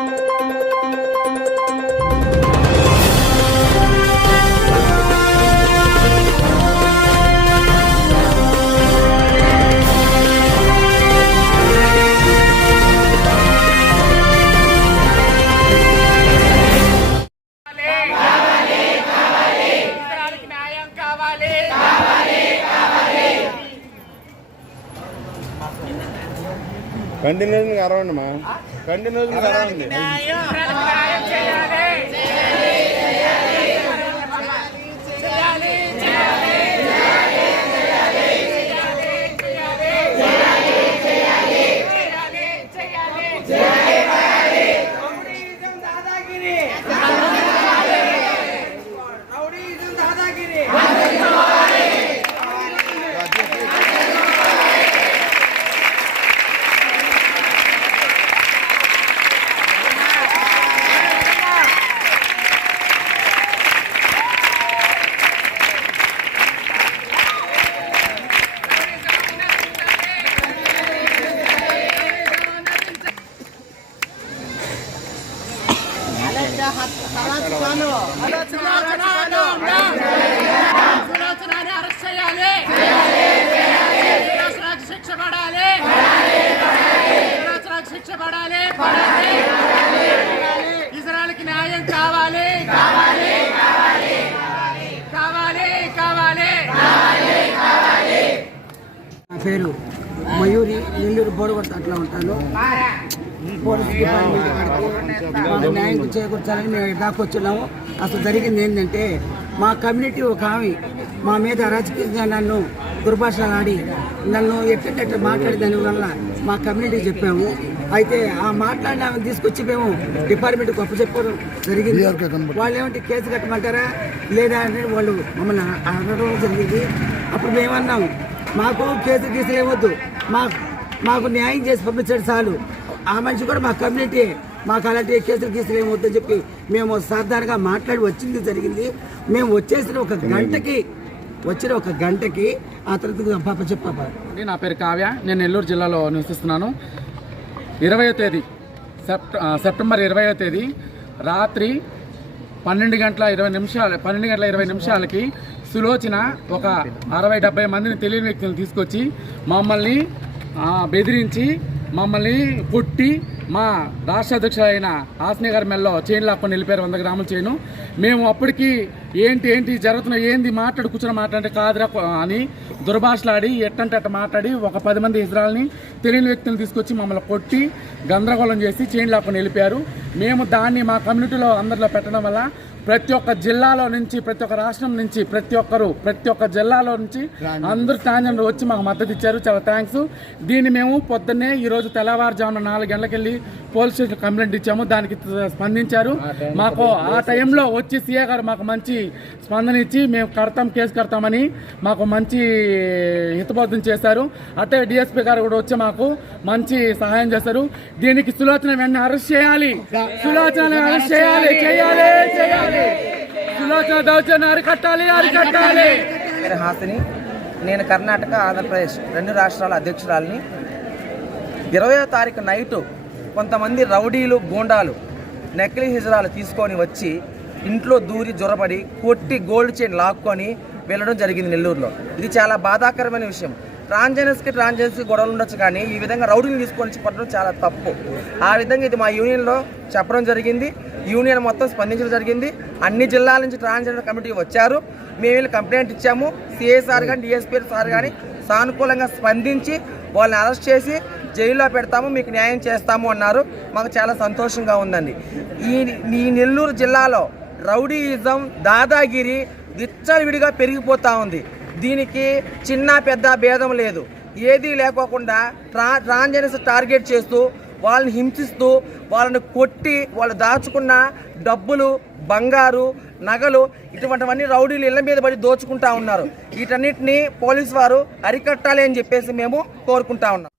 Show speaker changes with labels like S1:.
S1: Thank you.
S2: Continuous అరవండి మా. Continuous అరవండి
S1: arrest చేయాలి శిక్ష పడాలి శిక్ష పడాలి పడాలి ఇజ్రాయల్కి న్యాయం కావాలి కావాలి కావాలి కావాలి
S3: నా పేరు మయూరి నెల్లూరు బోడగొట్ట అట్లా ఉంటాను పోలీస్ డిపార్ట్మెంట్ న్యాయం చేకూర్చాలని మేము దాకా వచ్చినాము. అసలు జరిగింది ఏంటంటే మా కమ్యూనిటీ ఒక ఆమె మా మీద రాజకీయంగా నన్ను దుర్భాషలు ఆడి నన్ను ఎట్టెట్ట మాట్లాడే దాని వల్ల మా కమ్యూనిటీ చెప్పాము. అయితే ఆ మాట్లాడిన ఆమెను తీసుకొచ్చి మేము డిపార్ట్మెంట్కి గొప్ప చెప్పడం జరిగింది వాళ్ళు ఏమంటే కేసు కట్టమంటారా? లేదా? అంటే వాళ్ళు మమ్మల్ని అడగడం జరిగింది. అప్పుడు మేమన్నాము మాకు కేసు గీసులు ఏమొద్దు. మా మాకు న్యాయం చేసి పంపించాడు చాలు. ఆ మనిషి కూడా మా కమ్యూనిటీ మాకు అలాంటి కేసులు గీసులు ఏమొద్దని చెప్పి మేము సాధారణంగా మాట్లాడి వచ్చింది జరిగింది. మేము వచ్చేసిన ఒక గంటకి వచ్చిన ఒక గంటకి ఆ తర్వాత పాప చెప్పాప
S4: నా పేరు కావ్య. నేను నెల్లూరు జిల్లాలో నివసిస్తున్నాను ఇరవయో తేదీ సెప్ట సెప్టెంబర్ ఇరవయో తేదీ రాత్రి పన్నెండు గంటల ఇరవై నిమిషాలు పన్నెండు గంటల ఇరవై నిమిషాలకి సులోచన ఒక అరవై డెబ్బై మందిని తెలియని వ్యక్తులను తీసుకొచ్చి మమ్మల్ని బెదిరించి మమ్మల్ని కొట్టి మా రాష్ట్ర అధ్యక్షులైన ఆస్నే గారి మెల్లో చైన్ లాక్కొని వెళ్ళిపోయారు వంద గ్రాముల చైను. మేము అప్పటికి ఏంటి ఏంటి జరుగుతున్న ఏంది మాట్లాడు కూర్చొని మాట్లాడే కాదురా అని దుర్భాషలాడి ఎట్టంటే అట్ట మాట్లాడి ఒక పది మంది ఇజ్రాయల్ని తెలియని వ్యక్తులను తీసుకొచ్చి మమ్మల్ని కొట్టి గందరగోళం చేసి చైన్ లాక్కొని వెళ్ళిపోయారు. మేము దాన్ని మా కమ్యూనిటీలో అందరిలో పెట్టడం వల్ల ప్రతి ఒక్క జిల్లాలో నుంచి ప్రతి ఒక్క రాష్ట్రం నుంచి ప్రతి ఒక్కరు ప్రతి ఒక్క జిల్లాలో నుంచి అందరూ ట్రాన్జెండర్ వచ్చి మాకు మద్దతు ఇచ్చారు. చాలా థ్యాంక్స్ దీన్ని మేము పొద్దున్నే ఈ రోజు తెల్లవారుజామున నాలుగు గంటలకు వెళ్ళి పోలీస్ స్టేషన్ కంప్లైంట్ ఇచ్చాము. దానికి స్పందించారు. మాకు ఆ టైంలో వచ్చి సీఏ గారు మాకు మంచి స్పందన ఇచ్చి మేము కడతాం కేసు కడతామని మాకు మంచి హితబోధం చేశారు. అట్టే డిఎస్పీ గారు కూడా వచ్చి మాకు మంచి సహాయం చేశారు. దీనికి సులోచన వెంటనే అరెస్ట్ చేయాలి. సులోచన అరెస్ట్ చేయాలి. చేయాలి. చేయాలి. సులోచన దౌర్జన్యం అరికట్టాలి అరికట్టాలి.
S5: హాస్తిని హాసిని నేను కర్ణాటక ఆంధ్రప్రదేశ్ రెండు రాష్ట్రాల అధ్యక్షురాలని. ఇరవయో తారీఖు నైటు కొంతమంది రౌడీలు గూండాలు నకిలీ హిజరాలు తీసుకొని వచ్చి ఇంట్లో దూరి జొరబడి కొట్టి గోల్డ్ చైన్ లాక్కొని వెళ్ళడం జరిగింది నెల్లూరులో. ఇది చాలా బాధాకరమైన విషయం. ట్రాన్జెండర్స్కి ట్రాన్జెండర్స్కి గొడవలు ఉండొచ్చు కానీ ఈ విధంగా రౌడీని తీసుకొని వచ్చి పట్టడం చాలా తప్పు. ఆ విధంగా ఇది మా యూనియన్లో చెప్పడం జరిగింది. యూనియన్ మొత్తం స్పందించడం జరిగింది. అన్ని జిల్లాల నుంచి ట్రాన్స్జెండర్ కమిటీ వచ్చారు. మేము వెళ్ళి కంప్లైంట్ ఇచ్చాము. సిఏసార్ కానీ డిఎస్పీ సార్ కానీ సానుకూలంగా స్పందించి వాళ్ళని అరెస్ట్ చేసి జైల్లో పెడతాము మీకు న్యాయం చేస్తాము అన్నారు. మాకు చాలా సంతోషంగా ఉందండి. ఈ ఈ నెల్లూరు జిల్లాలో రౌడీయిజం దాదాగిరి విచ్చలవిడిగా పెరిగిపోతూ ఉంది. దీనికి చిన్న పెద్ద భేదం లేదు. ఏదీ లేకోకుండా ట్రా ట్రాన్జెండర్స్ టార్గెట్ చేస్తూ వాళ్ళని హింసిస్తూ వాళ్ళని కొట్టి వాళ్ళు దాచుకున్న డబ్బులు బంగారు నగలు ఇటువంటివన్నీ రౌడీలు ఇళ్ళ మీద పడి దోచుకుంటా ఉన్నారు. వీటన్నిటిని పోలీసు వారు అరికట్టాలి అని చెప్పేసి మేము కోరుకుంటా ఉన్నాం.